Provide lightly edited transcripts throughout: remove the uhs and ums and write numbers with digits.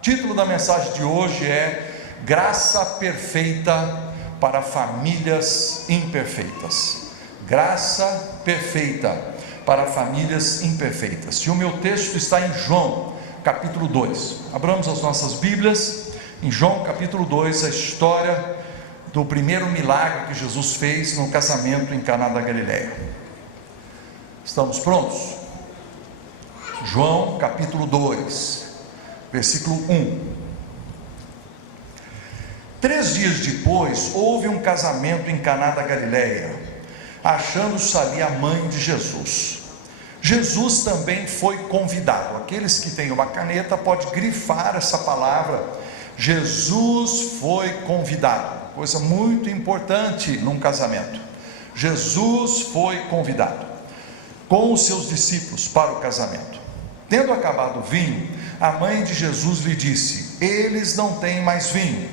O título da mensagem de hoje é Graça Perfeita para Famílias Imperfeitas. Graça Perfeita para Famílias Imperfeitas. E o meu texto está em João, capítulo 2. Abramos as nossas Bíblias. Em João, capítulo 2, a história do primeiro milagre que Jesus fez no casamento em Caná da Galileia. Estamos prontos? João, capítulo 2, versículo 1. 3 dias depois, houve um casamento em Caná da Galileia, achando-se ali a mãe de Jesus. Jesus também foi convidado. Aqueles que têm uma caneta podem grifar essa palavra. Jesus foi convidado. Coisa muito importante num casamento. Jesus foi convidado com os seus discípulos para o casamento. Tendo acabado o vinho, a mãe de Jesus lhe disse: eles não têm mais vinho.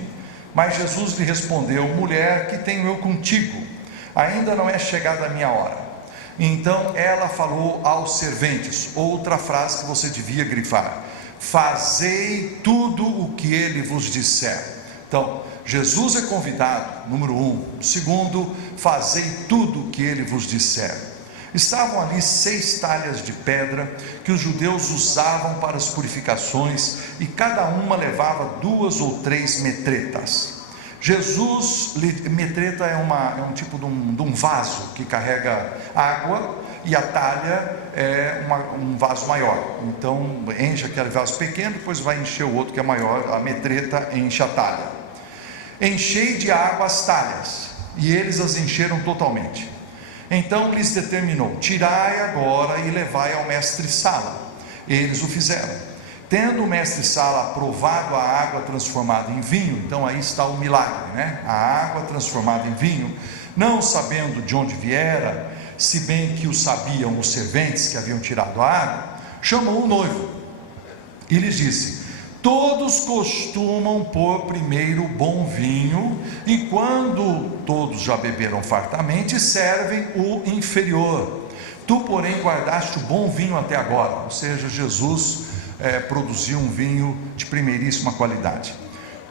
Mas Jesus lhe respondeu: mulher, que tenho eu contigo? Ainda não é chegada a minha hora. Então ela falou aos serventes, outra frase que você devia grifar: fazei tudo o que ele vos disser. Então, Jesus é convidado, número 1. Segundo, fazei tudo o que ele vos disser. Estavam ali 6 talhas de pedra que os judeus usavam para as purificações, e cada uma levava 2 ou 3 metretas. Metreta é um tipo de um vaso que carrega água, e a talha é um vaso maior. Então enche aquele vaso pequeno, depois vai encher o outro que é maior. A metreta enche a talha. Enchei de água as talhas, e eles as encheram totalmente. Então lhes determinou: tirai agora e levai ao mestre-sala. Eles o fizeram. Tendo o mestre-sala aprovado a água transformada em vinho, então aí está o milagre, né? A água transformada em vinho, não sabendo de onde viera, se bem que o sabiam os serventes que haviam tirado a água, chamou o noivo e lhes disse: todos costumam pôr primeiro bom vinho, e quando todos já beberam fartamente, servem o inferior. Tu, porém, guardaste o bom vinho até agora. Ou seja, Jesus produziu um vinho de primeiríssima qualidade.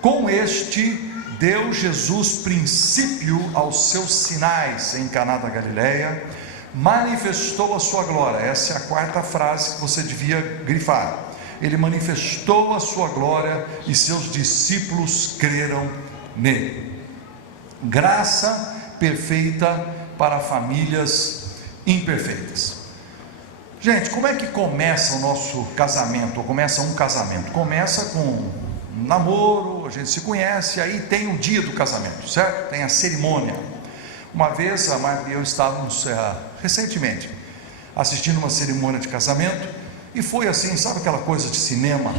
Com este deu Jesus princípio aos seus sinais em Caná da Galileia, manifestou a sua glória. Essa é a 4ª frase que você devia grifar. Ele manifestou a sua glória e seus discípulos creram nele. Graça perfeita para famílias imperfeitas. Gente, como é que começa o nosso casamento? Ou começa um casamento? Começa com um namoro, a gente se conhece, aí tem o dia do casamento, certo? Tem a cerimônia. Uma vez a Marta e eu estávamos recentemente assistindo uma cerimônia de casamento, e foi assim, sabe aquela coisa de cinema?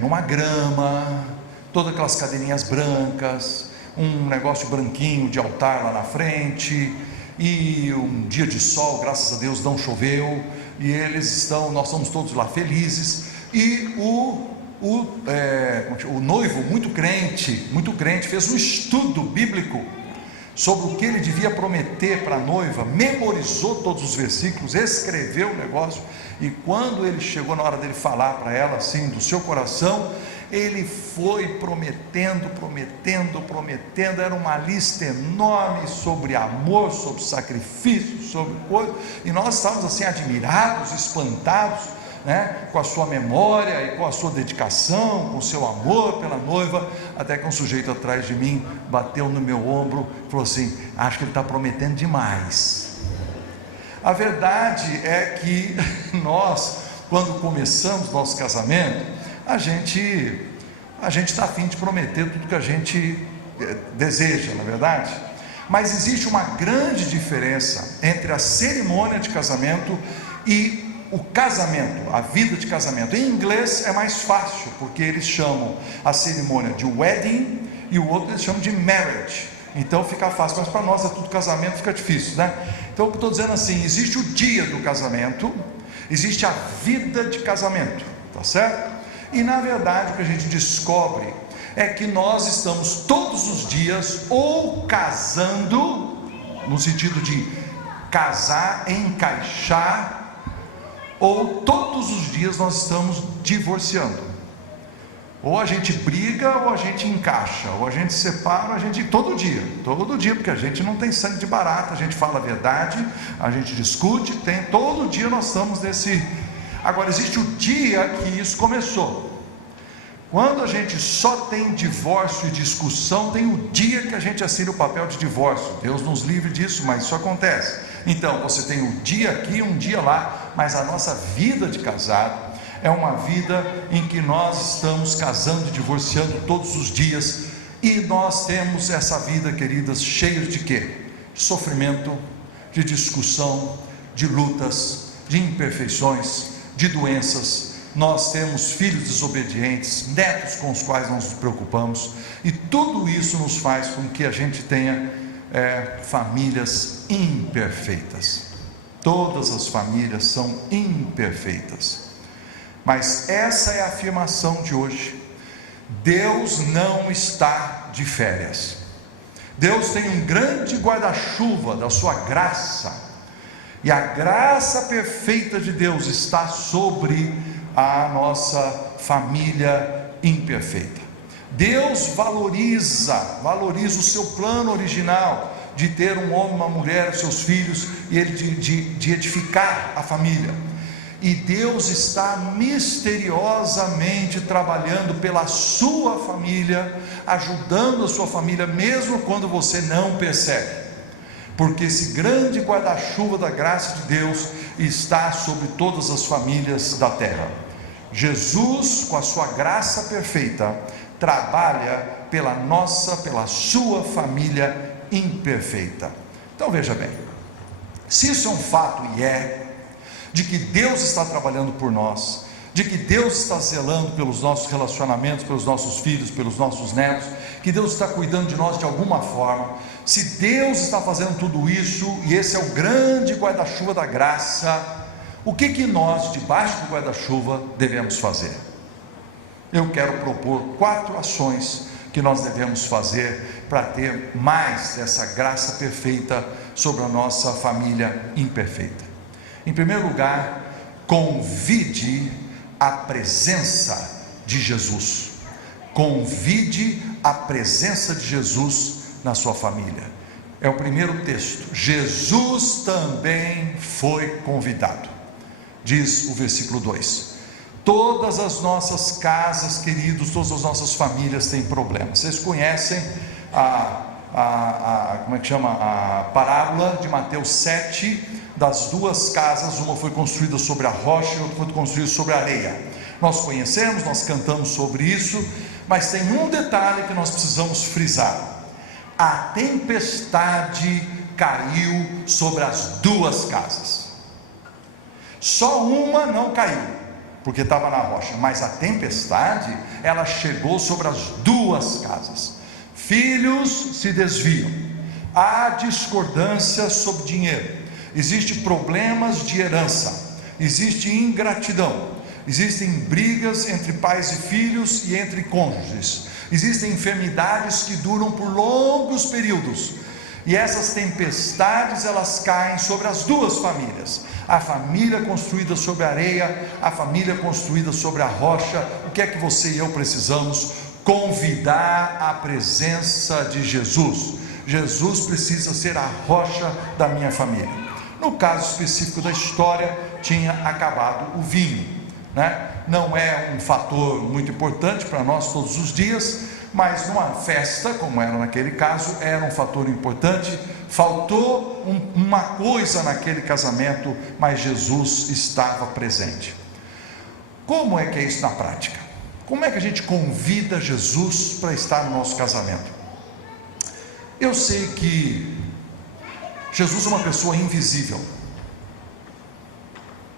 Numa grama, todas aquelas cadeirinhas brancas, um negócio branquinho de altar lá na frente, e um dia de sol, graças a Deus não choveu, e nós estamos todos lá felizes, e o noivo, muito crente, fez um estudo bíblico sobre o que ele devia prometer para a noiva, memorizou todos os versículos, escreveu o negócio, e quando ele chegou na hora dele falar para ela, assim, do seu coração, ele foi prometendo, era uma lista enorme sobre amor, sobre sacrifício, sobre coisa, e nós estávamos assim admirados, espantados, né, com a sua memória e com a sua dedicação, com o seu amor pela noiva, até que um sujeito atrás de mim bateu no meu ombro e falou assim: acho que ele está prometendo demais. A verdade é que nós, quando começamos nosso casamento, a gente está a fim de prometer tudo que a gente deseja, na verdade. Mas existe uma grande diferença entre a cerimônia de casamento e o casamento, a vida de casamento. Em inglês é mais fácil, porque eles chamam a cerimônia de wedding e o outro eles chamam de marriage. Então fica fácil, mas para nós é tudo casamento, fica difícil, né? Então eu estou dizendo assim: existe o dia do casamento, existe a vida de casamento, tá certo? E na verdade o que a gente descobre é que nós estamos todos os dias ou casando, no sentido de casar, encaixar, ou todos os dias nós estamos divorciando. Ou a gente briga, ou a gente encaixa, ou a gente separa, todo dia, porque a gente não tem sangue de barata, a gente fala a verdade, a gente discute, todo dia nós estamos nesse. Agora, existe o dia que isso começou. Quando a gente só tem divórcio e discussão, tem o dia que a gente assina o papel de divórcio. Deus nos livre disso, mas isso acontece. Então, você tem um dia aqui, um dia lá, mas a nossa vida de casado é uma vida em que nós estamos casando e divorciando todos os dias, e nós temos essa vida, queridas, cheia de quê? De sofrimento, de discussão, de lutas, de imperfeições, de doenças. Nós temos filhos desobedientes, netos com os quais não nos preocupamos, e tudo isso nos faz com que a gente tenha famílias imperfeitas. Todas as famílias são imperfeitas. Mas essa é a afirmação de hoje. Deus não está de férias. Deus tem um grande guarda-chuva da sua graça, e a graça perfeita de Deus está sobre a nossa família imperfeita. Deus valoriza o seu plano original de ter um homem, uma mulher, seus filhos, e ele de edificar a família. E Deus está misteriosamente trabalhando pela sua família, ajudando a sua família, mesmo quando você não percebe, porque esse grande guarda-chuva da graça de Deus está sobre todas as famílias da terra. Jesus, com a sua graça perfeita, trabalha pela sua família imperfeita. Então veja bem, se isso é um fato, e de que Deus está trabalhando por nós, de que Deus está zelando pelos nossos relacionamentos, pelos nossos filhos, pelos nossos netos, que Deus está cuidando de nós de alguma forma, se Deus está fazendo tudo isso, e esse é o grande guarda-chuva da graça, o que nós, debaixo do guarda-chuva, devemos fazer? Eu quero propor 4 ações que nós devemos fazer para ter mais dessa graça perfeita sobre a nossa família imperfeita. Em primeiro lugar, convide a presença de Jesus. Convide a presença de Jesus na sua família. É o primeiro texto. Jesus também foi convidado. Diz o versículo 2. Todas as nossas casas, queridos, todas as nossas famílias têm problemas. Vocês conhecem a parábola de Mateus 7, das 2 casas, uma foi construída sobre a rocha e outra foi construída sobre a areia. Nós conhecemos, nós cantamos sobre isso, mas tem um detalhe que nós precisamos frisar: a tempestade caiu sobre as 2 casas. Só uma não caiu, porque estava na rocha, mas a tempestade, ela chegou sobre as 2 casas. Filhos se desviam, há discordância sobre dinheiro, existem problemas de herança, existe ingratidão, existem brigas entre pais e filhos e entre cônjuges, existem enfermidades que duram por longos períodos, e essas tempestades, elas caem sobre as 2 famílias, a família construída sobre a areia, a família construída sobre a rocha. O que é que você e eu precisamos? Convidar a presença de Jesus. Jesus precisa ser a rocha da minha família. No caso específico da história, tinha acabado o vinho, Não é um fator muito importante para nós todos os dias, mas numa festa, como era naquele caso, era um fator importante. Faltou uma coisa naquele casamento, mas Jesus estava presente. Como é que é isso na prática? Como é que a gente convida Jesus para estar no nosso casamento? Eu sei que Jesus é uma pessoa invisível.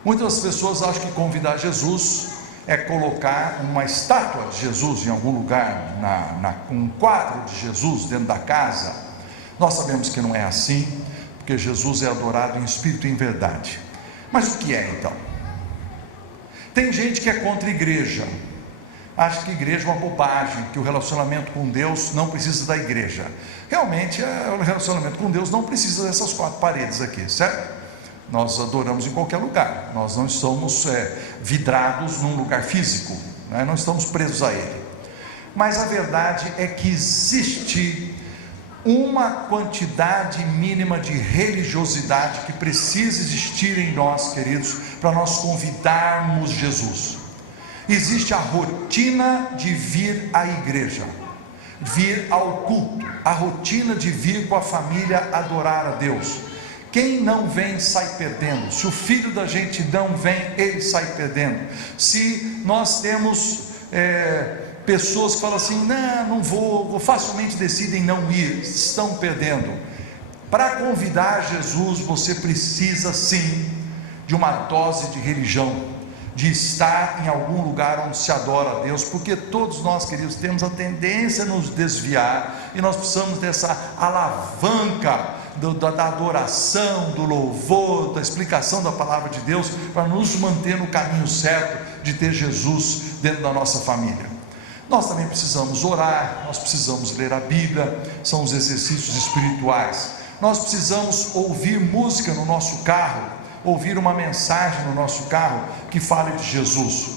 Muitas pessoas acham que convidar Jesus é colocar uma estátua de Jesus em algum lugar, um quadro de Jesus dentro da casa. Nós sabemos que não é assim, porque Jesus é adorado em espírito e em verdade. Mas o que é então? Tem gente que é contra a igreja, acha que a igreja é uma bobagem, que o relacionamento com Deus não precisa da igreja. Realmente, o relacionamento com Deus não precisa dessas 4 paredes aqui, certo? Nós adoramos em qualquer lugar, nós não estamos vidrados num lugar físico, não estamos presos a ele. mas a verdade é que existe uma quantidade mínima de religiosidade que precisa existir em nós, queridos, para nós convidarmos Jesus. Existe a rotina de vir à igreja, vir ao culto, a rotina de vir com a família adorar a Deus. Quem não vem sai perdendo. Se o filho da gente não vem, ele sai perdendo. Se nós temos pessoas que falam assim, não vou, facilmente decidem não ir, estão perdendo. Para convidar Jesus, você precisa sim de uma dose de religião, de estar em algum lugar onde se adora a Deus, porque todos nós, queridos, temos a tendência a nos desviar, e nós precisamos dessa alavanca da adoração, do louvor, da explicação da palavra de Deus, para nos manter no caminho certo de ter Jesus dentro da nossa família. Nós também precisamos orar, nós precisamos ler a Bíblia, são os exercícios espirituais. Nós precisamos ouvir música no nosso carro, ouvir uma mensagem no nosso carro que fale de Jesus.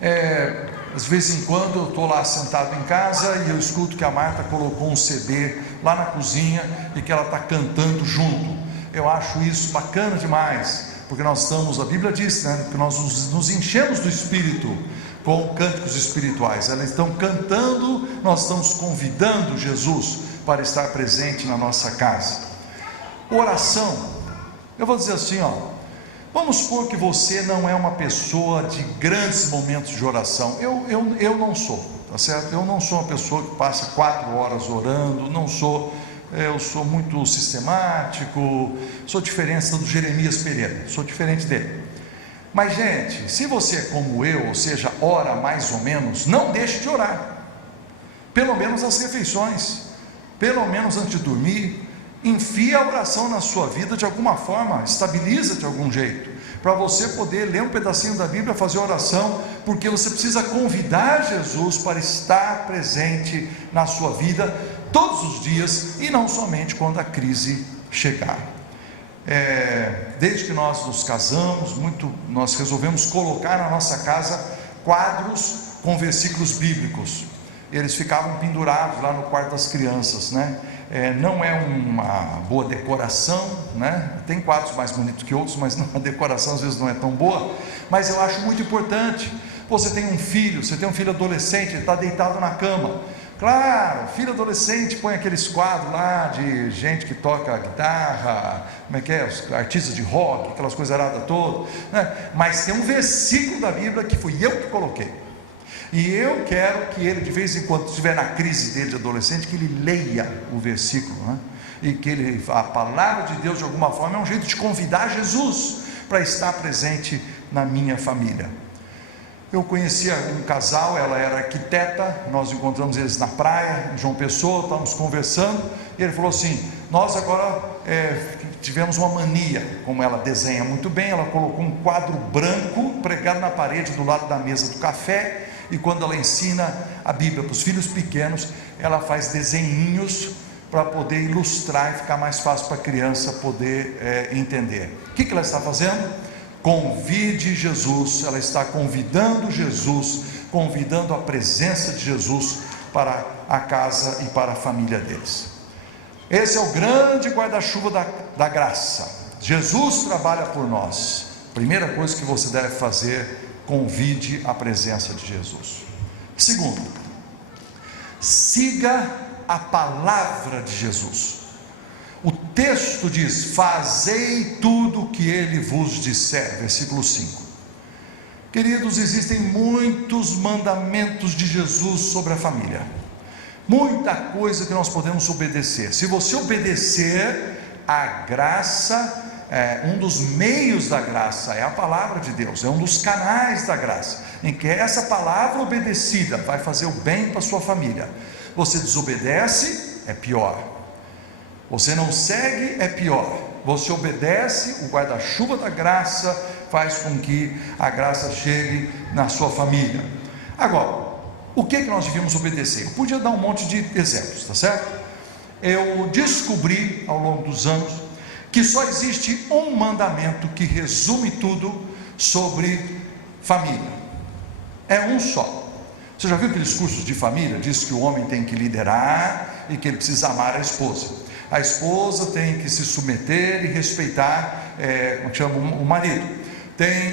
De vez em quando eu estou lá sentado em casa e eu escuto que a Marta colocou um CD lá na cozinha e que ela está cantando junto. Eu acho isso bacana demais, porque nós estamos, a Bíblia diz, que nós nos enchemos do Espírito com cânticos espirituais. Elas estão cantando, nós estamos convidando Jesus para estar presente na nossa casa. Oração. Eu vou dizer assim, vamos supor que você não é uma pessoa de grandes momentos de oração. Eu não sou, tá certo? Eu não sou uma pessoa que passa 4 horas orando, não sou. Eu sou muito sistemático, sou diferente do Jeremias Pereira, sou diferente dele. Mas gente, se você é como eu, ou seja, ora mais ou menos, não deixe de orar, pelo menos as refeições, pelo menos antes de dormir. Enfia a oração na sua vida de alguma forma, estabiliza de algum jeito, para você poder ler um pedacinho da Bíblia, fazer oração, porque você precisa convidar Jesus para estar presente na sua vida todos os dias, e não somente quando a crise chegar. Desde que nós nos casamos, nós resolvemos colocar na nossa casa quadros com versículos bíblicos. Eles ficavam pendurados lá no quarto das crianças, não é uma boa decoração, tem quadros mais bonitos que outros, mas a decoração às vezes não é tão boa, mas eu acho muito importante. Você tem um filho adolescente, ele está deitado na cama, claro, filho adolescente põe aqueles quadros lá de gente que toca guitarra, os artistas de rock, aquelas coisas aradas todas, mas tem um versículo da Bíblia que fui eu que coloquei. E eu quero que ele, de vez em quando, estiver na crise dele de adolescente, que ele leia o versículo, e que a palavra de Deus, de alguma forma, é um jeito de convidar Jesus para estar presente na minha família. Eu conhecia um casal, ela era arquiteta, nós encontramos eles na praia, em João Pessoa, estávamos conversando, e ele falou assim, nós agora tivemos uma mania, como ela desenha muito bem, ela colocou um quadro branco pregado na parede do lado da mesa do café, e quando ela ensina a Bíblia para os filhos pequenos, ela faz desenhinhos para poder ilustrar e ficar mais fácil para a criança poder entender. O que ela está fazendo? Convide Jesus, ela está convidando Jesus, convidando a presença de Jesus para a casa e para a família deles. Esse é o grande guarda-chuva da graça. Jesus trabalha por nós. Primeira coisa que você deve fazer, convide a presença de Jesus. Segundo, siga a palavra de Jesus. O texto diz, fazei tudo o que ele vos disser, versículo 5. Queridos, existem muitos mandamentos de Jesus sobre a família, muita coisa que nós podemos obedecer. Se você obedecer, a graça, um dos meios da graça é a palavra de Deus, é um dos canais da graça, em que essa palavra obedecida vai fazer o bem para a sua família. Você desobedece, é pior. Você não segue, é pior. Você obedece, o guarda-chuva da graça faz com que a graça chegue na sua família. Agora, o que nós devíamos obedecer? Eu podia dar um monte de exemplos, tá certo? Eu descobri ao longo dos anos que só existe um mandamento que resume tudo sobre família. É um só. Você já viu aqueles cursos de família? Diz que o homem tem que liderar e que ele precisa amar a esposa. A esposa tem que se submeter e respeitar como chama, o marido.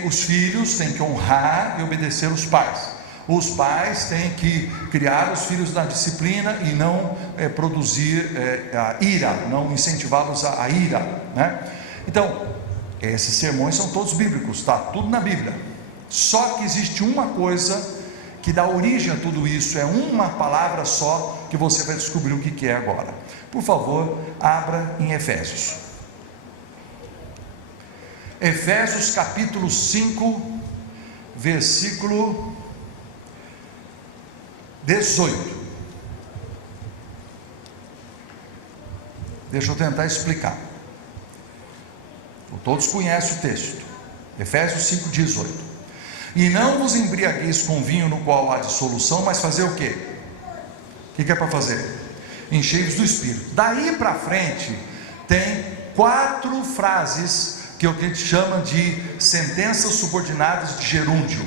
Os filhos têm que honrar e obedecer os pais. Os pais têm que criar os filhos na disciplina e não produzir a ira, não incentivá-los a ira, né? Então, esses sermões são todos bíblicos, está tudo na Bíblia. Só que existe uma coisa que dá origem a tudo isso, é uma palavra só que você vai descobrir o que é agora. Por favor, abra em Efésios. Efésios capítulo 5, versículo 18. Deixa eu tentar explicar. Todos conhecem o texto. Efésios 5, 18. E não vos embriagueis com vinho no qual há dissolução, mas fazer o quê? O que é para fazer? Enchei-vos do Espírito. Daí para frente tem 4 frases que a gente chama de sentenças subordinadas de gerúndio.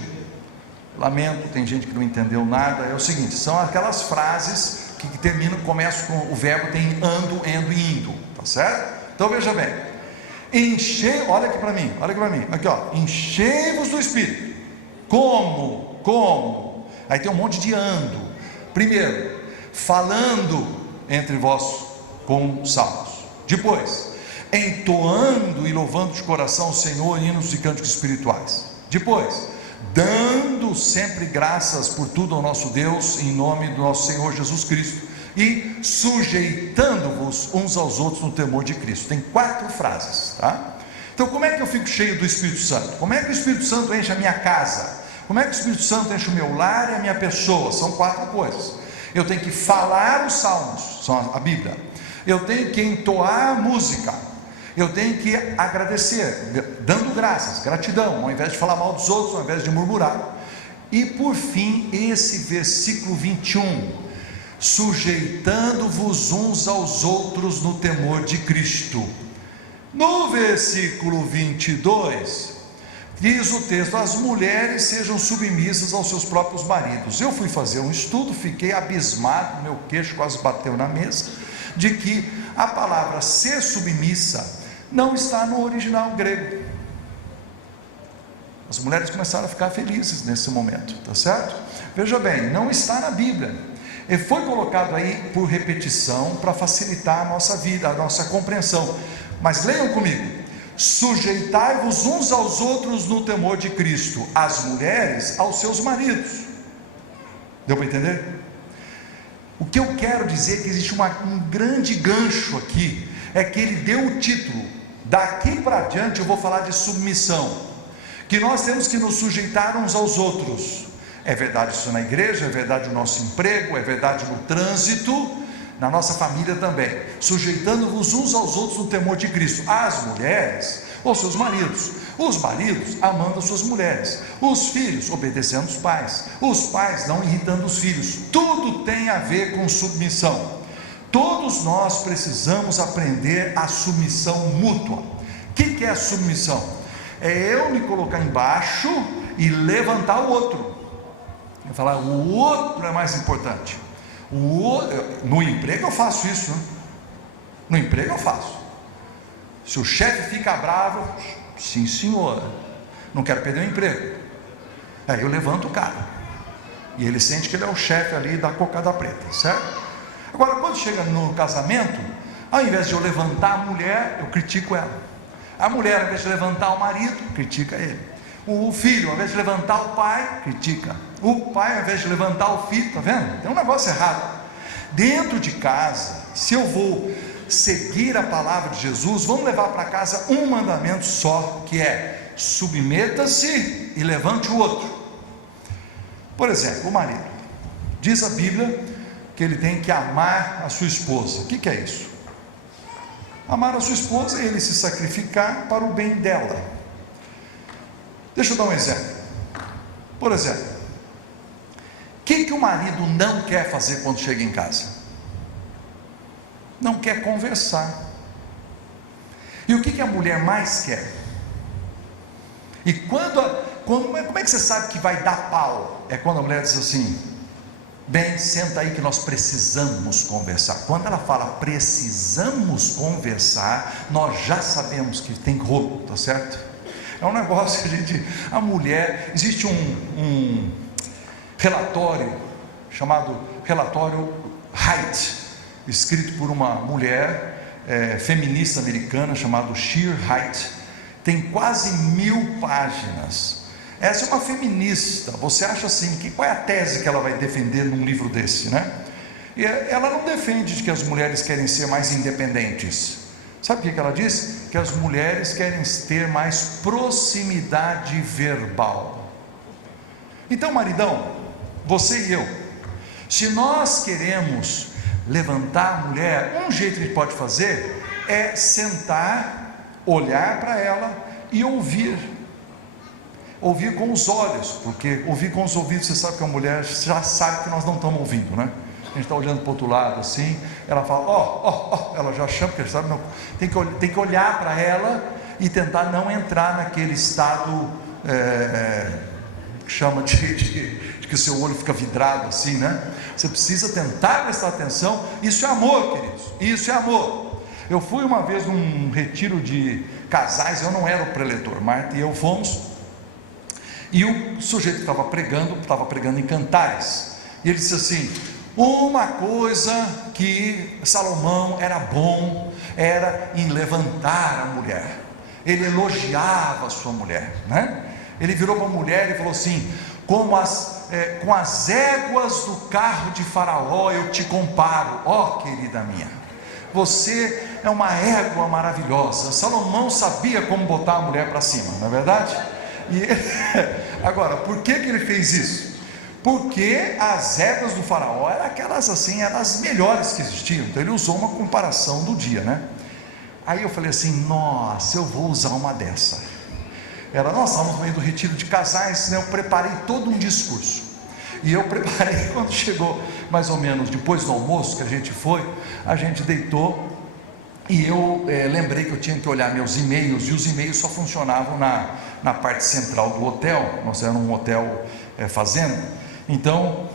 Lamento, tem gente que não entendeu nada. É o seguinte, são aquelas frases que terminam, começam com o verbo tem ando, endo e indo, tá certo? Então veja bem, olha aqui para mim, aqui ó, enchei-vos do Espírito. Como? Aí tem um monte de ando. Primeiro, falando entre vós com salmos. Depois, entoando e louvando de coração o Senhor em hinos e cânticos espirituais. Depois, dando sempre graças por tudo ao nosso Deus, em nome do nosso Senhor Jesus Cristo, e sujeitando-vos uns aos outros no temor de Cristo. Tem 4 frases, tá? Então, como é que eu fico cheio do Espírito Santo? Como é que o Espírito Santo enche a minha casa? Como é que o Espírito Santo enche o meu lar e a minha pessoa? São 4 coisas. Eu tenho que falar os salmos, são a Bíblia. Eu tenho que entoar a música. Eu tenho que agradecer, dando graças, gratidão, ao invés de falar mal dos outros, ao invés de murmurar. E por fim, esse versículo 21, sujeitando-vos uns aos outros no temor de Cristo. No versículo 22, diz o texto: as mulheres sejam submissas aos seus próprios maridos. Eu fui fazer um estudo, fiquei abismado, meu queixo quase bateu na mesa, de que a palavra ser submissa não está no original grego. As mulheres começaram a ficar felizes nesse momento, tá certo? Veja bem, não está na Bíblia. Ele foi colocado aí por repetição para facilitar a nossa vida, a nossa compreensão. Mas leiam comigo: sujeitai-vos uns aos outros no temor de Cristo, as mulheres aos seus maridos. Deu para entender? O que eu quero dizer é que existe um grande gancho aqui, é que ele deu o título. Daqui para diante eu vou falar de submissão, que nós temos que nos sujeitar uns aos outros. É verdade isso na igreja, é verdade no nosso emprego, é verdade no trânsito, na nossa família também. Sujeitando-vos uns aos outros no temor de Cristo, as mulheres aos seus maridos, os maridos amando as suas mulheres, os filhos obedecendo os pais não irritando os filhos. Tudo tem a ver com submissão. Todos nós precisamos aprender a submissão mútua. O que é a submissão? É eu me colocar embaixo e levantar o outro. Eu falar, o outro é mais importante. No emprego eu faço isso, né? No emprego eu faço. Se o chefe fica bravo, sim senhor, não quero perder o emprego. Aí eu levanto o cara, e ele sente que ele é o chefe ali da cocada preta, certo? Agora, quando chega no casamento, ao invés de eu levantar a mulher, eu critico ela. A mulher, ao invés de levantar o marido, critica ele. O filho, ao invés de levantar o pai, critica. O pai, ao invés de levantar o filho, está vendo? Tem um negócio errado. Dentro de casa, se eu vou seguir a palavra de Jesus, vamos levar para casa um mandamento só, que é: submeta-se e levante o outro. Por exemplo, o marido, diz a Bíblia que ele tem que amar a sua esposa. O que é isso? Amar a sua esposa é ele se sacrificar para o bem dela. Deixa eu dar um exemplo. Por exemplo, o que o marido não quer fazer quando chega em casa? Não quer conversar. E o que a mulher mais quer? E como é que você sabe que vai dar pau? É quando a mulher diz assim: Bem, senta aí que nós precisamos conversar. Quando ela fala precisamos conversar, nós já sabemos que tem rolo, tá certo? É um negócio que a mulher, existe um relatório chamado relatório Haidt, escrito por uma mulher feminista americana chamada Sheer Haidt, tem quase 1000 páginas. Essa é uma feminista. Você acha assim, qual é a tese que ela vai defender num livro desse, né? E ela não defende de que as mulheres querem ser mais independentes. Sabe o que ela diz? Que as mulheres querem ter mais proximidade verbal. Então, maridão, você e eu, se nós queremos levantar a mulher, um jeito que a gente pode fazer é sentar, olhar para ela e ouvir com os olhos, porque ouvir com os ouvidos, você sabe que a mulher já sabe que nós não estamos ouvindo, né? A gente está olhando para o outro lado assim, ela fala, ela já chama, porque sabe, não, tem que olhar para ela e tentar não entrar naquele estado, que chama de que o seu olho fica vidrado assim, né? Você precisa tentar prestar atenção. Isso é amor, queridos, isso é amor. Eu fui uma vez num retiro de casais, eu não era o preletor, Marta e eu fomos, e o sujeito que estava pregando em Cantares, e ele disse assim: uma coisa que Salomão era bom, era em levantar a mulher. Ele elogiava a sua mulher, né? Ele virou para a mulher e falou assim: com as éguas do carro de Faraó eu te comparo, ó querida minha, você é uma égua maravilhosa. Salomão sabia como botar a mulher para cima, não é verdade? Agora, por que ele fez isso? Porque as éguas do Faraó eram aquelas assim, eram as melhores que existiam. Então ele usou uma comparação do dia, né? Aí eu falei assim: nossa, eu vou usar uma dessa. Nós estávamos no meio do retiro de casais, né? Eu preparei todo um discurso, e eu preparei, quando chegou mais ou menos depois do almoço que a gente deitou, e eu lembrei que eu tinha que olhar meus e-mails, e os e-mails só funcionavam na parte central do hotel. Nós éramos um hotel fazenda. Então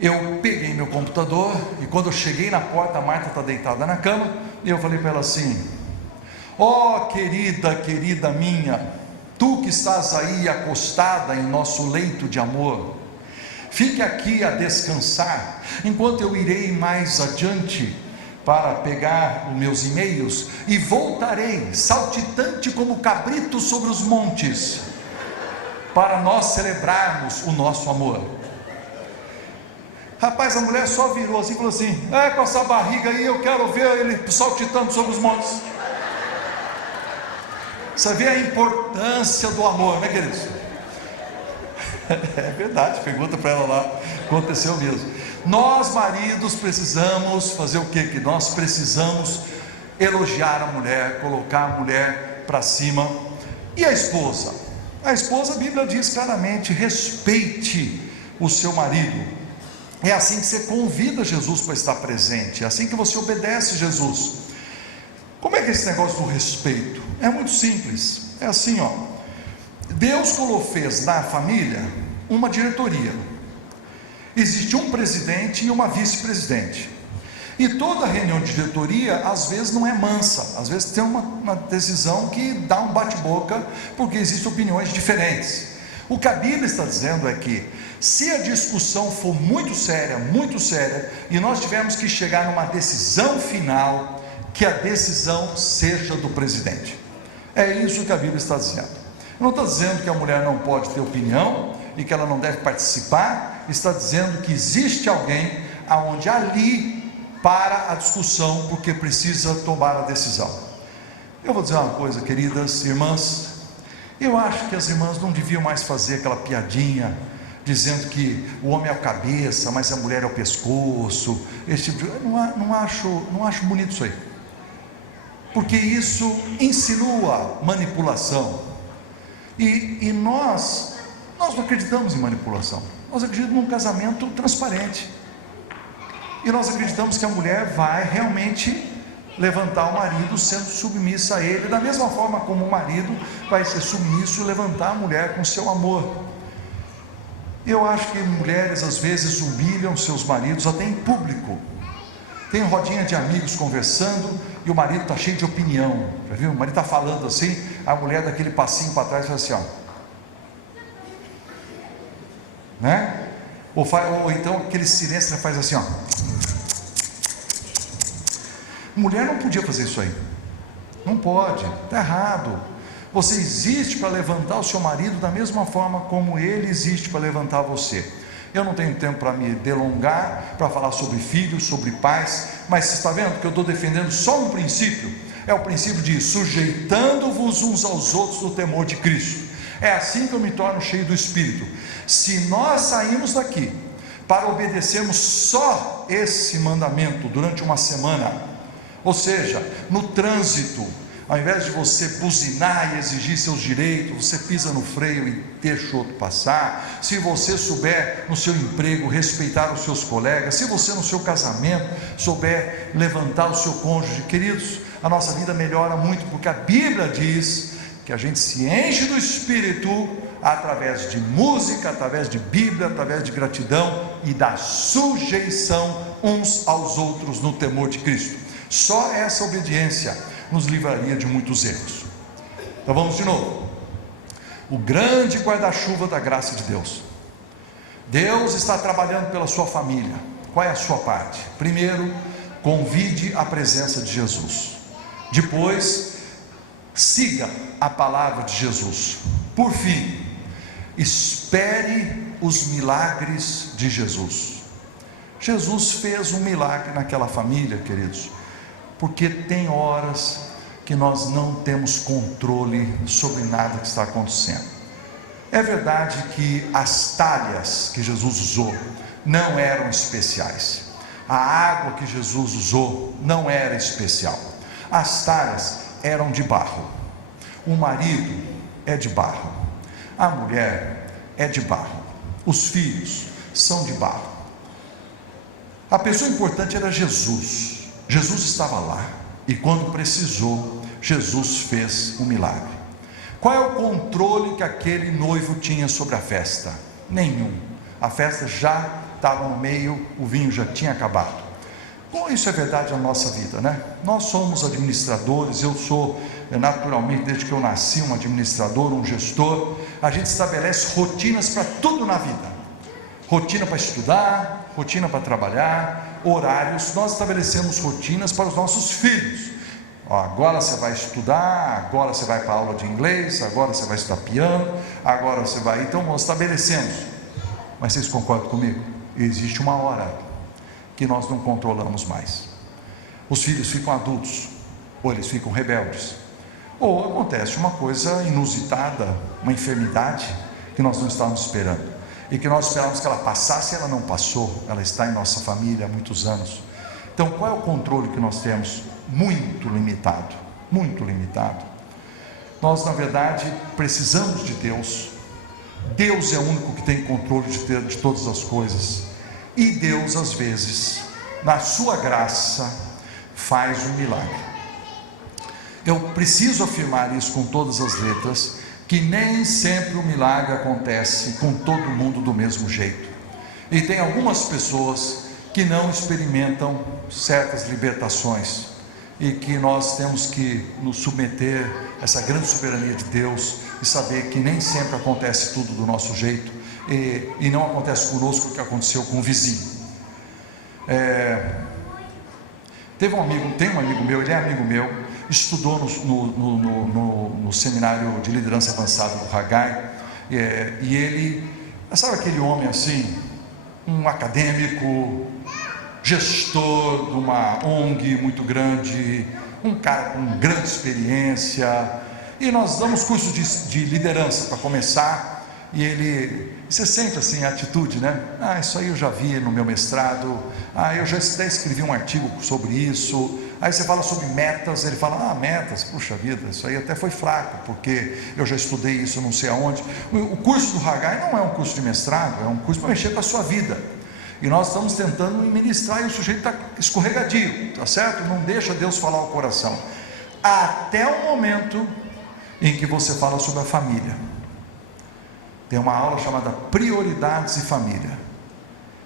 eu peguei meu computador, e quando eu cheguei na porta, a Marta está deitada na cama, e eu falei para ela assim: ó querida minha, tu que estás aí acostada em nosso leito de amor, fique aqui a descansar, enquanto eu irei mais adiante para pegar os meus e-mails, e voltarei saltitante como cabrito sobre os montes, para nós celebrarmos o nosso amor. Rapaz, a mulher só virou assim e falou assim: com essa barriga aí eu quero ver ele saltitando sobre os montes. Você vê a importância do amor, né, queridos? É verdade, pergunta para ela lá, aconteceu mesmo. Nós maridos precisamos fazer o que? Que nós precisamos elogiar a mulher, colocar a mulher para cima. E a esposa? A esposa, a Bíblia diz claramente: respeite o seu marido. É assim que você convida Jesus para estar presente, é assim que você obedece Jesus. Como é que é esse negócio do respeito? É muito simples, é assim, ó. Deus fez na família uma diretoria. Existe um presidente e uma vice-presidente, e toda reunião de diretoria às vezes não é mansa, às vezes tem uma decisão que dá um bate-boca, porque existem opiniões diferentes. O que a Bíblia está dizendo é que, se a discussão for muito séria, e nós tivermos que chegar numa decisão final, que a decisão seja do presidente. É isso que a Bíblia está dizendo. Não está dizendo que a mulher não pode ter opinião e que ela não deve participar. Está dizendo que existe alguém aonde ali para a discussão, porque precisa tomar a decisão. Eu vou dizer uma coisa, queridas irmãs, eu acho que as irmãs não deviam mais fazer aquela piadinha dizendo que o homem é a cabeça, mas a mulher é o pescoço, esse tipo de... não acho bonito isso aí, porque isso insinua manipulação, e nós não acreditamos em manipulação. Nós acreditamos num casamento transparente, e nós acreditamos que a mulher vai realmente levantar o marido sendo submissa a ele, da mesma forma como o marido vai ser submisso e levantar a mulher com seu amor. Eu acho que mulheres às vezes humilham seus maridos até em público. Tem rodinha de amigos conversando e o marido está cheio de opinião, já viu? O marido está falando assim, a mulher dá aquele passinho para trás e faz assim, ó, né? Ou então aquele silêncio, ela faz assim, ó. Mulher não podia fazer isso aí, não pode, está errado. Você existe para levantar o seu marido da mesma forma como ele existe para levantar você. Eu não tenho tempo para me delongar, para falar sobre filhos, sobre pais, mas você está vendo que eu estou defendendo só um princípio, é o princípio de sujeitando-vos uns aos outros no temor de Cristo. É assim que eu me torno cheio do Espírito. Se nós sairmos daqui para obedecermos só esse mandamento durante uma semana, ou seja, no trânsito, ao invés de você buzinar e exigir seus direitos, você pisa no freio e deixa o outro passar. Se você souber no seu emprego respeitar os seus colegas, se você no seu casamento souber levantar o seu cônjuge, queridos, a nossa vida melhora muito, porque a Bíblia diz que a gente se enche do Espírito através de música, através de Bíblia, através de gratidão e da sujeição uns aos outros no temor de Cristo. Só essa obediência nos livraria de muitos erros. Então vamos de novo. O grande guarda-chuva da graça de Deus. Deus está trabalhando pela sua família. Qual é a sua parte? Primeiro, convide a presença de Jesus. Depois, siga a palavra de Jesus. Por fim, espere os milagres de Jesus. Jesus fez um milagre naquela família, queridos, porque tem horas que nós não temos controle sobre nada que está acontecendo. É verdade que as talhas que Jesus usou não eram especiais, a água que Jesus usou não era especial, as talhas eram de barro, o marido é de barro, a mulher é de barro, os filhos são de barro. A pessoa importante era Jesus. Jesus estava lá, e quando precisou, Jesus fez um milagre. Qual é o controle que aquele noivo tinha sobre a festa? Nenhum. A festa já estava no meio, o vinho já tinha acabado. Bom, isso é verdade na nossa vida, né? Nós somos administradores, eu sou naturalmente, desde que eu nasci, um administrador, um gestor. A gente estabelece rotinas para tudo na vida. Rotina para estudar, rotina para trabalhar, horários. Nós estabelecemos rotinas para os nossos filhos. Agora você vai estudar, agora você vai para a aula de inglês, agora você vai estudar piano, agora você vai... Então nós estabelecemos. Mas vocês concordam comigo? Existe uma hora que nós não controlamos mais. Os filhos ficam adultos, ou eles ficam rebeldes, ou acontece uma coisa inusitada, uma enfermidade que nós não estávamos esperando, e que nós esperávamos que ela passasse, e ela não passou. Ela está em nossa família há muitos anos. Então qual é o controle que nós temos? Muito limitado, muito limitado. Nós na verdade precisamos de Deus. Deus é o único que tem controle de todas as coisas, e Deus às vezes, na sua graça, faz um milagre. Eu preciso afirmar isso com todas as letras, que nem sempre o milagre acontece com todo mundo do mesmo jeito, e tem algumas pessoas que não experimentam certas libertações, e que nós temos que nos submeter a essa grande soberania de Deus, e saber que nem sempre acontece tudo do nosso jeito, e não acontece conosco o que aconteceu com o vizinho. Tem um amigo meu, ele é amigo meu, estudou no seminário de liderança avançada do Haggai, e ele, sabe aquele homem assim, um acadêmico, gestor de uma ONG muito grande, um cara com grande experiência, e nós damos curso de liderança para começar, e você sente assim a atitude, né? Isso aí eu já vi no meu mestrado, eu já até escrevi um artigo sobre isso. Aí você fala sobre metas, ele fala, metas, puxa vida, isso aí até foi fraco, porque eu já estudei isso não sei aonde. O curso do Haggai não é um curso de mestrado, é um curso para mexer com a sua vida, e nós estamos tentando ministrar, e o sujeito está escorregadio, tá certo? Não deixa Deus falar ao coração, até o momento em que você fala sobre a família. Tem uma aula chamada Prioridades e Família.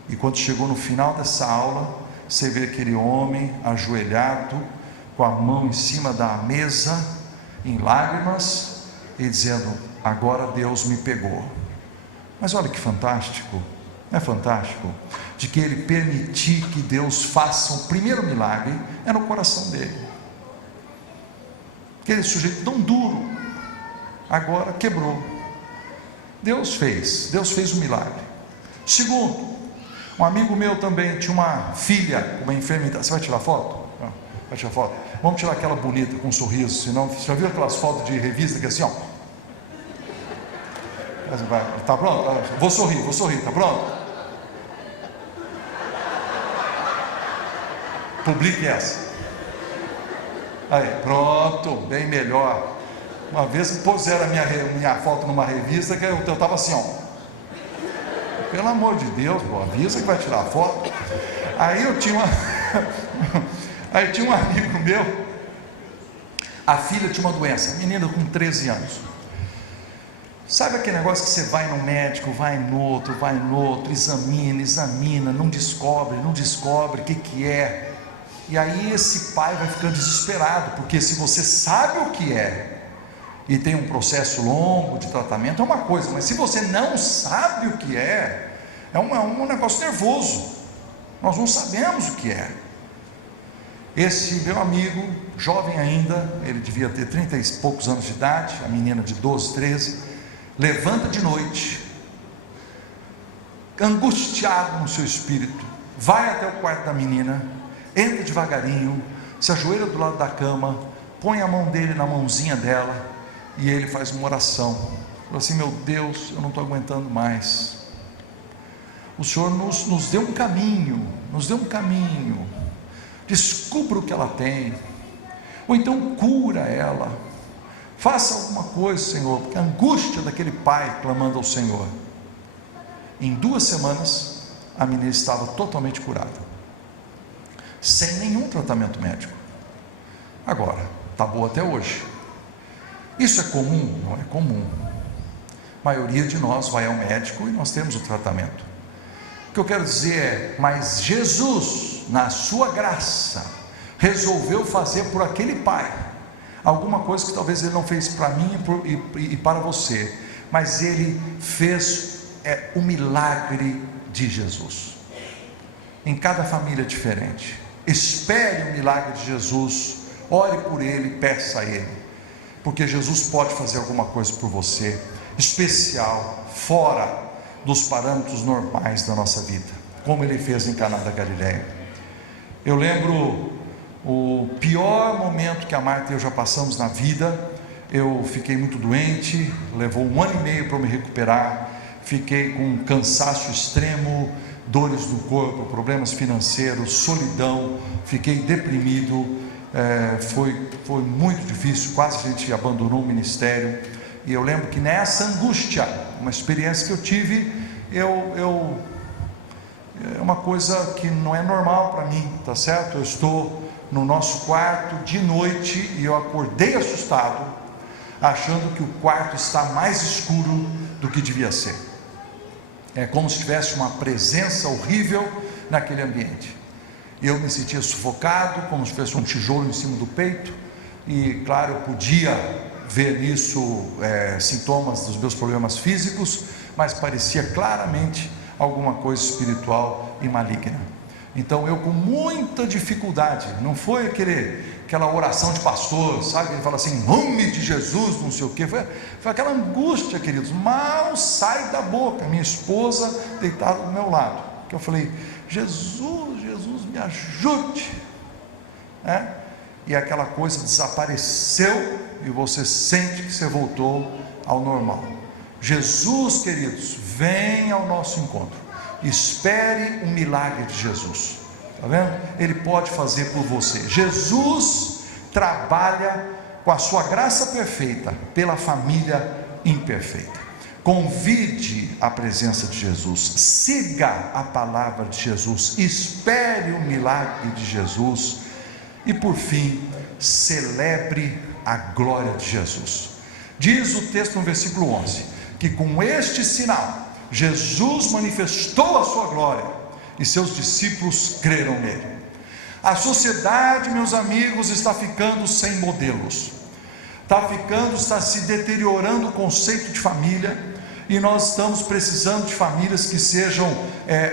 E quando chegou no final dessa aula, você vê aquele homem ajoelhado, com a mão em cima da mesa, em lágrimas, e dizendo: agora Deus me pegou. Mas olha que fantástico, não é fantástico? De que ele permitir que Deus faça o primeiro milagre, é no coração dele. Aquele sujeito tão duro, agora quebrou. Deus fez o milagre. Segundo, um amigo meu também tinha uma filha com uma enfermidade. Você vai tirar foto? Não, vai tirar foto? Vamos tirar aquela bonita com um sorriso, senão, você já viu aquelas fotos de revista que é assim, ó? Tá pronto? Vou sorrir, tá pronto? Publique essa. Aí, pronto, bem melhor. Uma vez puseram a minha foto numa revista que eu estava assim, ó. Pelo amor de Deus, pô, avisa que vai tirar a foto. Aí eu tinha um amigo meu, a filha tinha uma doença, menina com 13 anos. Sabe aquele negócio que você vai no médico, vai no outro, examina, não descobre o que é. E aí esse pai vai ficando desesperado, porque se você sabe o que é, e tem um processo longo de tratamento, é uma coisa, mas se você não sabe o que é um negócio nervoso. Nós não sabemos o que é. Esse meu amigo, jovem ainda, ele devia ter 30 e poucos anos de idade, a menina de 12, 13, levanta de noite, angustiado no seu espírito, vai até o quarto da menina, entra devagarinho, se ajoelha do lado da cama, põe a mão dele na mãozinha dela, e ele faz uma oração. Falou assim: meu Deus, eu não estou aguentando mais. O Senhor nos deu um caminho, descubra o que ela tem, ou então cura ela, faça alguma coisa, Senhor, porque a angústia daquele pai clamando ao Senhor. Em 2 semanas, a menina estava totalmente curada, sem nenhum tratamento médico. Agora, está boa até hoje. Isso é comum? Não é comum. A maioria de nós vai ao médico e nós temos o tratamento. O que eu quero dizer é, mas Jesus, na sua graça, resolveu fazer por aquele pai alguma coisa que talvez ele não fez para mim e para você, mas ele fez o milagre de Jesus. Em cada família diferente. Espere o milagre de Jesus, ore por ele, peça a ele, porque Jesus pode fazer alguma coisa por você, especial, fora dos parâmetros normais da nossa vida, como ele fez em Caná da Galileia. Eu lembro o pior momento que a Marta e eu já passamos na vida. Eu fiquei muito doente, levou 1 ano e meio para eu me recuperar, fiquei com um cansaço extremo, dores no corpo, problemas financeiros, solidão, fiquei deprimido. Foi muito difícil, quase a gente abandonou o ministério. E eu lembro que nessa angústia, uma experiência que eu tive, é uma coisa que não é normal para mim, tá certo? Eu estou no nosso quarto de noite e eu acordei assustado, achando que o quarto está mais escuro do que devia ser. É como se tivesse uma presença horrível naquele ambiente. Eu me sentia sufocado, como se tivesse um tijolo em cima do peito, e claro, eu podia ver nisso sintomas dos meus problemas físicos, mas parecia claramente alguma coisa espiritual e maligna. Então eu, com muita dificuldade, não foi aquela oração de pastor, sabe, ele fala assim, em nome de Jesus, não sei o que, foi aquela angústia, queridos, mal sai da boca. Minha esposa deitada do meu lado, que eu falei, Jesus me ajude, e aquela coisa desapareceu, e você sente que você voltou ao normal. Jesus, queridos, vem ao nosso encontro, espere o milagre de Jesus, está vendo? Ele pode fazer por você. Jesus trabalha com a sua graça perfeita pela família imperfeita. Convide a presença de Jesus, siga a palavra de Jesus, espere o milagre de Jesus e por fim, celebre a glória de Jesus. Diz o texto no versículo 11, que com este sinal, Jesus manifestou a sua glória, e seus discípulos creram nele. A sociedade, meus amigos, está ficando sem modelos, está se deteriorando o conceito de família, e nós estamos precisando de famílias que sejam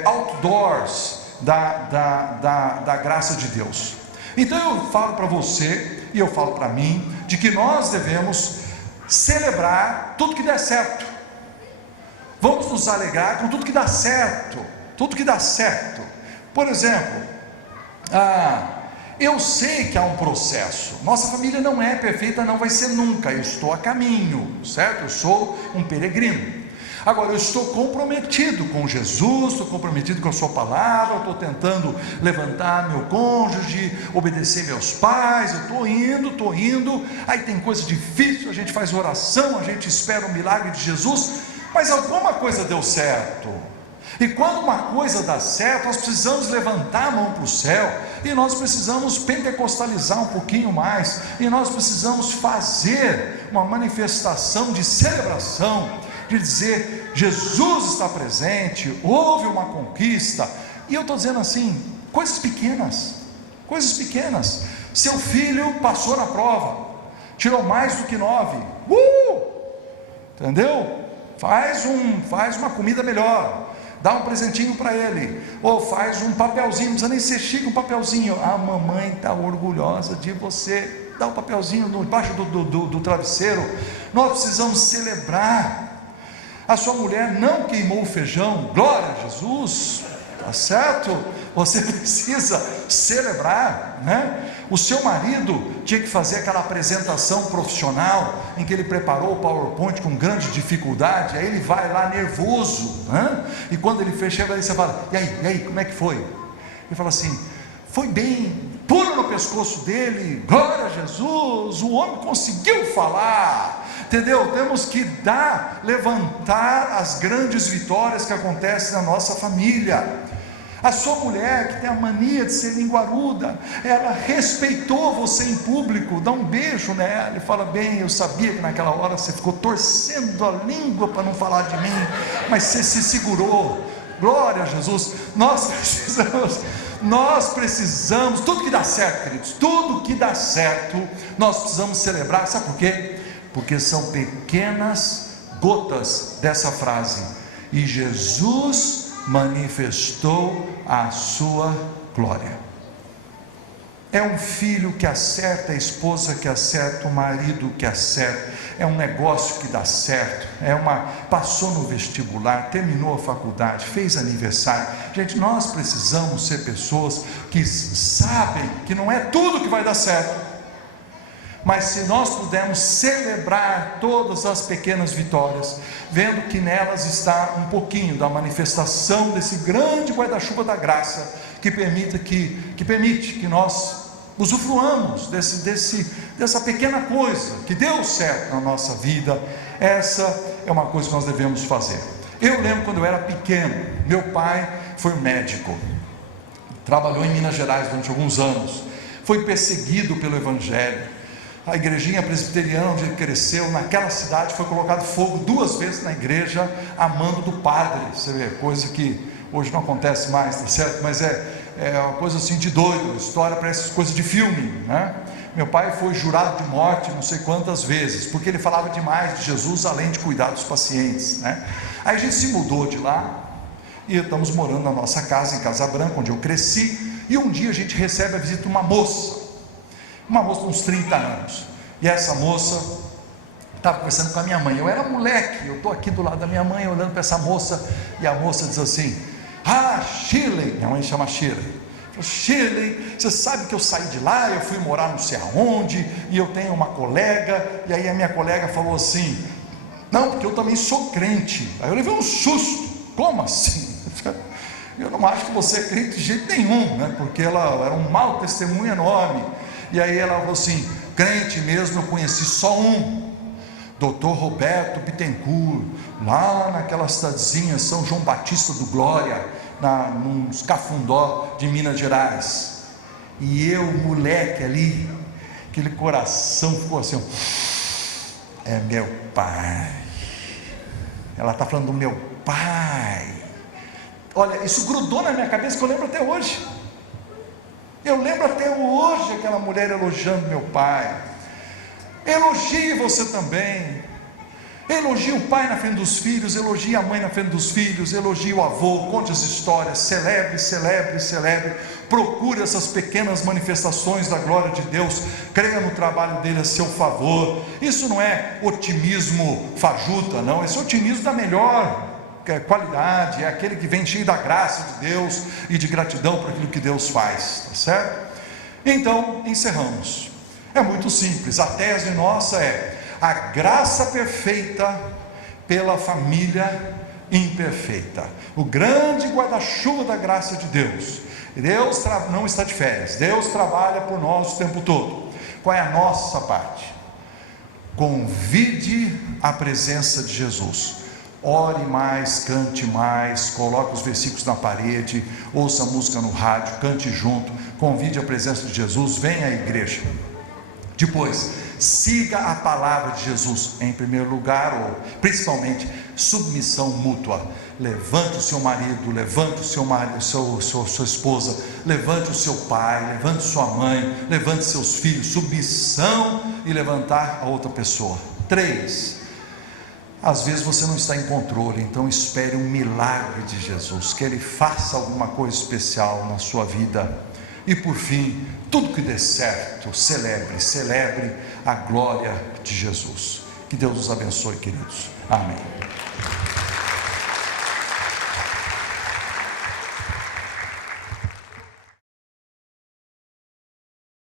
outdoors da graça de Deus. Então eu falo para você, e eu falo para mim, de que nós devemos celebrar tudo que der certo. Vamos nos alegrar com tudo que dá certo, tudo que dá certo. Por exemplo, eu sei que há um processo, nossa família não é perfeita, não vai ser nunca, eu estou a caminho, certo? Eu sou um peregrino. Agora, eu estou comprometido com Jesus, estou comprometido com a sua palavra, estou tentando levantar meu cônjuge, obedecer meus pais, eu estou indo, aí tem coisa difícil, a gente faz oração, a gente espera o milagre de Jesus, mas alguma coisa deu certo. E quando uma coisa dá certo, nós precisamos levantar a mão para o céu, e nós precisamos pentecostalizar um pouquinho mais, e nós precisamos fazer uma manifestação de celebração, de dizer: Jesus está presente, houve uma conquista. E eu estou dizendo assim, coisas pequenas, seu filho passou na prova, tirou mais do que 9, entendeu? Faz uma comida melhor, dá um presentinho para ele, ou faz um papelzinho, não precisa nem ser chique, um papelzinho, a mamãe está orgulhosa de você, dá um papelzinho debaixo do travesseiro. Nós precisamos celebrar. A sua mulher não queimou o feijão, glória a Jesus, tá certo? Você precisa celebrar, né? O seu marido tinha que fazer aquela apresentação profissional, em que ele preparou o PowerPoint com grande dificuldade, aí ele vai lá nervoso, né? E quando ele fecha, aí você fala: e aí, como é que foi? Ele fala assim: foi bem, pula no pescoço dele, glória a Jesus, o homem conseguiu falar. Entendeu? Temos que levantar as grandes vitórias que acontecem na nossa família. A sua mulher, que tem a mania de ser linguaruda, ela respeitou você em público, dá um beijo nela e fala: bem, eu sabia que naquela hora você ficou torcendo a língua para não falar de mim, mas você se segurou, glória a Jesus. Nós precisamos, tudo que dá certo, queridos, tudo que dá certo, nós precisamos celebrar. Sabe por quê? Porque são pequenas gotas dessa frase: e Jesus manifestou a sua glória. É um filho que acerta, a esposa que acerta, o marido que acerta, é um negócio que dá certo, passou no vestibular, terminou a faculdade, fez aniversário. Gente, nós precisamos ser pessoas que sabem que não é tudo que vai dar certo, mas se nós pudermos celebrar todas as pequenas vitórias, vendo que nelas está um pouquinho da manifestação desse grande guarda-chuva da graça, que permite que nós usufruamos dessa pequena coisa que deu certo na nossa vida. Essa é uma coisa que nós devemos fazer. Eu lembro quando eu era pequeno, meu pai foi médico, trabalhou em Minas Gerais durante alguns anos, foi perseguido pelo Evangelho. A igrejinha presbiteriana onde ele cresceu, naquela cidade, foi colocado fogo 2 vezes na igreja, a mando do padre. Você vê, coisa que hoje não acontece mais, tá certo? Mas é uma coisa assim de doido, história parece coisa de filme, né? Meu pai foi jurado de morte não sei quantas vezes, porque ele falava demais de Jesus, além de cuidar dos pacientes, né? Aí a gente se mudou de lá, e estamos morando na nossa casa, em Casa Branca, onde eu cresci, e um dia a gente recebe a visita de uma moça de uns 30 anos, e essa moça estava conversando com a minha mãe. Eu era moleque, eu estou aqui do lado da minha mãe, olhando para essa moça, e a moça diz assim: Shirley, minha mãe chama Shirley, Shirley, você sabe que eu saí de lá, eu fui morar não sei aonde, e eu tenho uma colega, e aí a minha colega falou assim: não, porque eu também sou crente. Aí eu levei um susto: como assim? Eu não acho que você é crente de jeito nenhum, né? Porque ela era um mau testemunho enorme. E aí ela falou assim: crente mesmo eu conheci só um, Dr. Roberto Bittencourt, lá naquela cidadezinha São João Batista do Glória, nos Cafundó de Minas Gerais. E eu, moleque ali, aquele coração ficou assim: é meu pai. Ela está falando do meu pai. Olha, isso grudou na minha cabeça que eu lembro até hoje. Eu lembro até hoje aquela mulher elogiando meu pai. Elogie você também. Elogie o pai na frente dos filhos, elogie a mãe na frente dos filhos, elogie o avô, conte as histórias, celebre, celebre, celebre. Procure essas pequenas manifestações da glória de Deus, creia no trabalho dele a seu favor. Isso não é otimismo fajuta, não, esse é otimismo da melhor qualidade, é aquele que vem cheio da graça de Deus e de gratidão por aquilo que Deus faz, tá certo? Então, encerramos. É muito simples, a tese nossa é: a graça perfeita pela família imperfeita. O grande guarda-chuva da graça de Deus. Deus não está de férias, Deus trabalha por nós o tempo todo. Qual é a nossa parte? Convide a presença de Jesus. Ore mais, cante mais, coloque os versículos na parede, ouça a música no rádio, cante junto, convide a presença de Jesus, venha à igreja. Depois, siga a palavra de Jesus em primeiro lugar, ou principalmente submissão mútua. Levante o seu marido, levante o seu marido, sua esposa, levante o seu pai, levante sua mãe, levante seus filhos. Submissão e levantar a outra pessoa. 3, às vezes você não está em controle, então espere um milagre de Jesus, que Ele faça alguma coisa especial na sua vida. E por fim, tudo que der certo, celebre a glória de Jesus. Que Deus os abençoe, queridos. Amém.